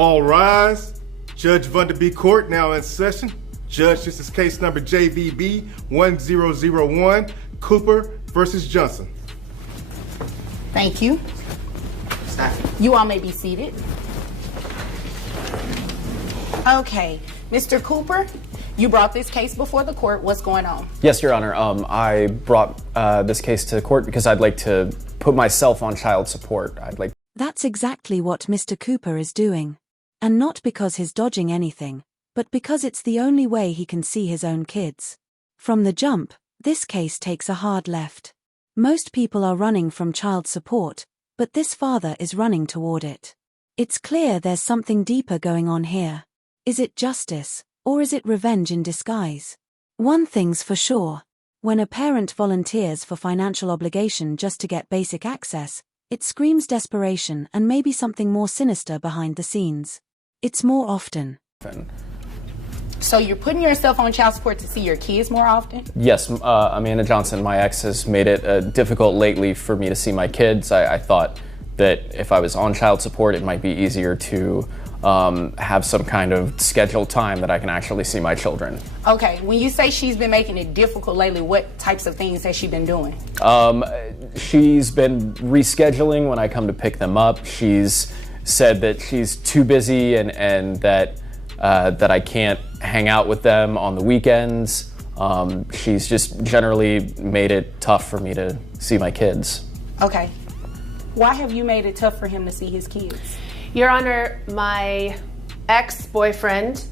All rise. Judge Vanderbeek Court now in session. Judge, this is case number JVB 1001, Cooper versus Johnson. Thank you. You all may be seated. Okay, Mr. Cooper, you brought this case before the court. What's going on? Yes, Your Honor. I brought this case to court because I'd like to put myself on child support. That's exactly what Mr. Cooper is doing. And not because he's dodging anything, but because it's the only way he can see his own kids. From the jump, this case takes a hard left. Most people are running from child support, but this father is running toward it. It's clear there's something deeper going on here. Is it justice, or is it revenge in disguise? One thing's for sure. When a parent volunteers for financial obligation just to get basic access, it screams desperation and maybe something more sinister behind the scenes. It's more often. So you're putting yourself on child support to see your kids more often? Yes, Amanda Johnson, my ex, has made it difficult lately for me to see my kids. I thought that if I was on child support, it might be easier to have some kind of scheduled time that I can actually see my children. Okay, when you say she's been making it difficult lately, what types of things has she been doing? She's been rescheduling when I come to pick them up. She's said that she's too busy and that I can't hang out with them on the weekends. She's just generally made it tough for me to see my kids. Okay. Why have you made it tough for him to see his kids? Your Honor, my ex-boyfriend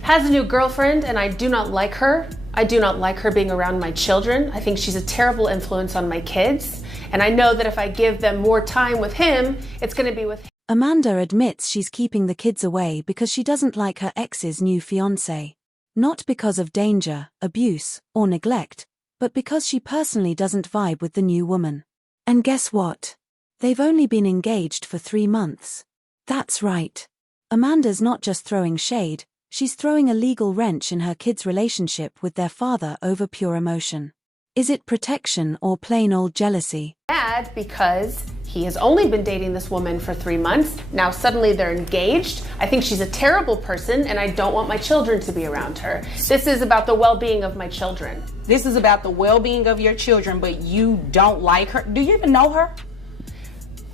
has a new girlfriend and I do not like her. I do not like her being around my children. I think she's a terrible influence on my kids. And I know that if I give them more time with him, it's going to be with him. Amanda admits she's keeping the kids away because she doesn't like her ex's new fiancé. Not because of danger, abuse, or neglect, but because she personally doesn't vibe with the new woman. And guess what? They've only been engaged for 3 months. That's right. Amanda's not just throwing shade, she's throwing a legal wrench in her kids' relationship with their father over pure emotion. Is it protection or plain old jealousy? Mad because he has only been dating this woman for 3 months. Now suddenly they're engaged. I think she's a terrible person and I don't want my children to be around her. This is about the well-being of my children. This is about the well-being of your children, but you don't like her. Do you even know her?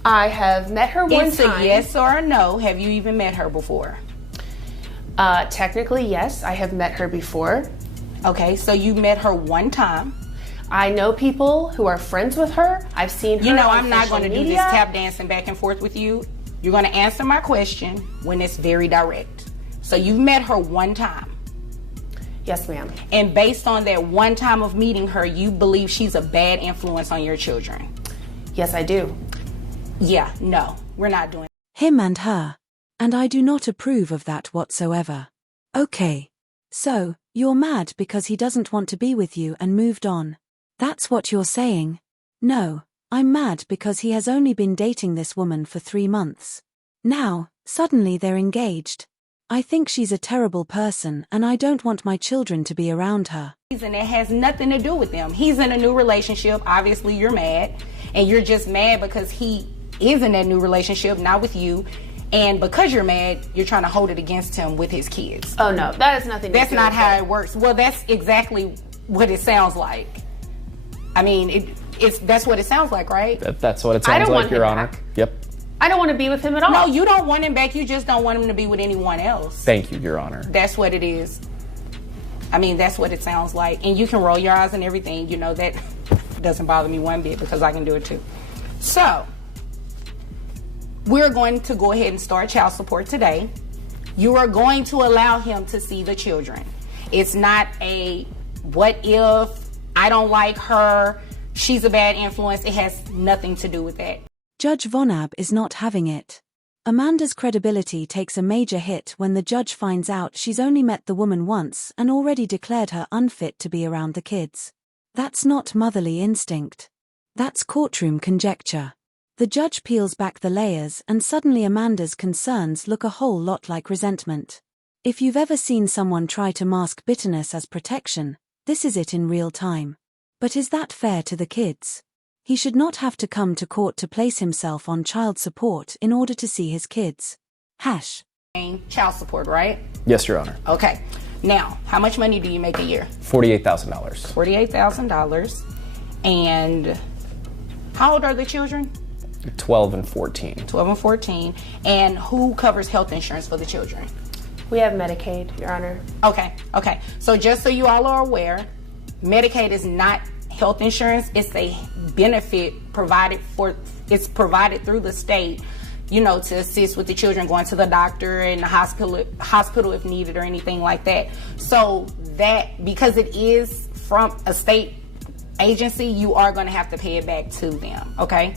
I have met her one time. It's a yes or a no. Have you even met her before? Technically, yes. I have met her before. Okay, so you met her one time. I know people who are friends with her. I've seen her You know, on I'm not going to do media. this tap dancing back and forth with you. You're going to answer my question when it's very direct. So you've met her one time. Yes, ma'am. And based on that one time of meeting her, you believe she's a bad influence on your children? Yes, I do. Yeah, no, we're not doing Him and her. And I do not approve of that whatsoever. Okay. So, you're mad because he doesn't want to be with you and moved on. That's what you're saying? No, I'm mad because he has only been dating this woman for 3 months. Now, suddenly they're engaged. I think she's a terrible person and I don't want my children to be around her. And it has nothing to do with them. He's in a new relationship. Obviously, you're mad. And you're just mad because he is in that new relationship, not with you. And because you're mad, you're trying to hold it against him with his kids. Oh, no, that has nothing to do with it. That's not how it works. Well, that's exactly what it sounds like. I mean, that's what it sounds like, right? That's what it sounds like, Your Honor. Yep. I don't want to be with him at all. No, you don't want him back. You just don't want him to be with anyone else. Thank you, Your Honor. That's what it is. I mean, that's what it sounds like. And you can roll your eyes and everything. You know, that doesn't bother me one bit because I can do it too. So, we're going to go ahead and start child support today. You are going to allow him to see the children. It's not a what if, I don't like her, she's a bad influence. It has nothing to do with that. Judge Vonab is not having it. Amanda's credibility takes a major hit when the judge finds out she's only met the woman once and already declared her unfit to be around the kids. That's not motherly instinct. That's courtroom conjecture. The judge peels back the layers and suddenly Amanda's concerns look a whole lot like resentment. If you've ever seen someone try to mask bitterness as protection, this is it in real time. But is that fair to the kids? He should not have to come to court to place himself on child support in order to see his kids. child support, right? Yes, Your Honor. Okay. Now, how much money do you make a year? $48,000. $48,000. And how old are the children? 12 and 14. 12 and 14. And who covers health insurance for the children? We have Medicaid, Your Honor. Okay. So just so you all are aware, Medicaid is not health insurance. It's a benefit it's provided through the state, to assist with the children going to the doctor and the hospital if needed or anything like that. So that, because it is from a state agency, you are going to have to pay it back to them, okay?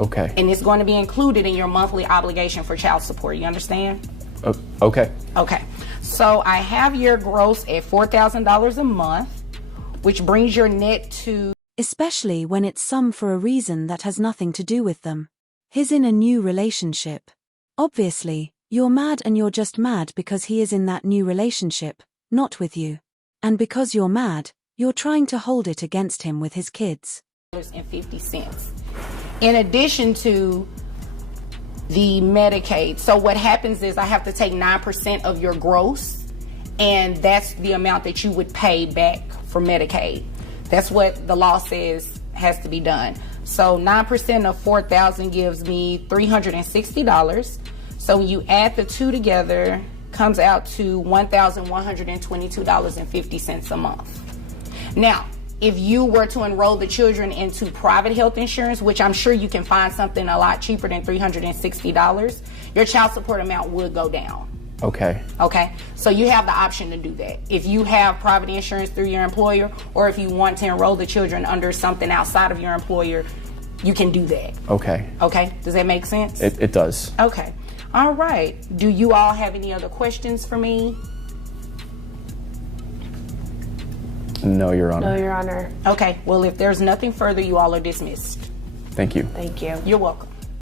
Okay. And it's going to be included in your monthly obligation for child support. You understand? Okay. Okay. So I have your gross at $4,000 a month, which brings your net to... Especially when it's some for a reason that has nothing to do with them. He's in a new relationship. Obviously, you're mad, and you're just mad because he is in that new relationship, not with you. And because you're mad, you're trying to hold it against him with his kids. $50. In addition to the Medicaid. So what happens is I have to take 9% of your gross, and that's the amount that you would pay back for Medicaid. That's what the law says has to be done. So 9% of $4,000 gives me $360. So when you add the two together, comes out to $1,122.50 a month. Now, if you were to enroll the children into private health insurance, which I'm sure you can find something a lot cheaper than $360, your child support amount would go down. Okay. Okay, so you have the option to do that. If you have private insurance through your employer, or if you want to enroll the children under something outside of your employer, you can do that. Okay. Okay, does that make sense? It does. Okay, all right. Do you all have any other questions for me? No, Your Honor. No, Your Honor. Okay, well, if there's nothing further, you all are dismissed. Thank you. Thank you. You're welcome.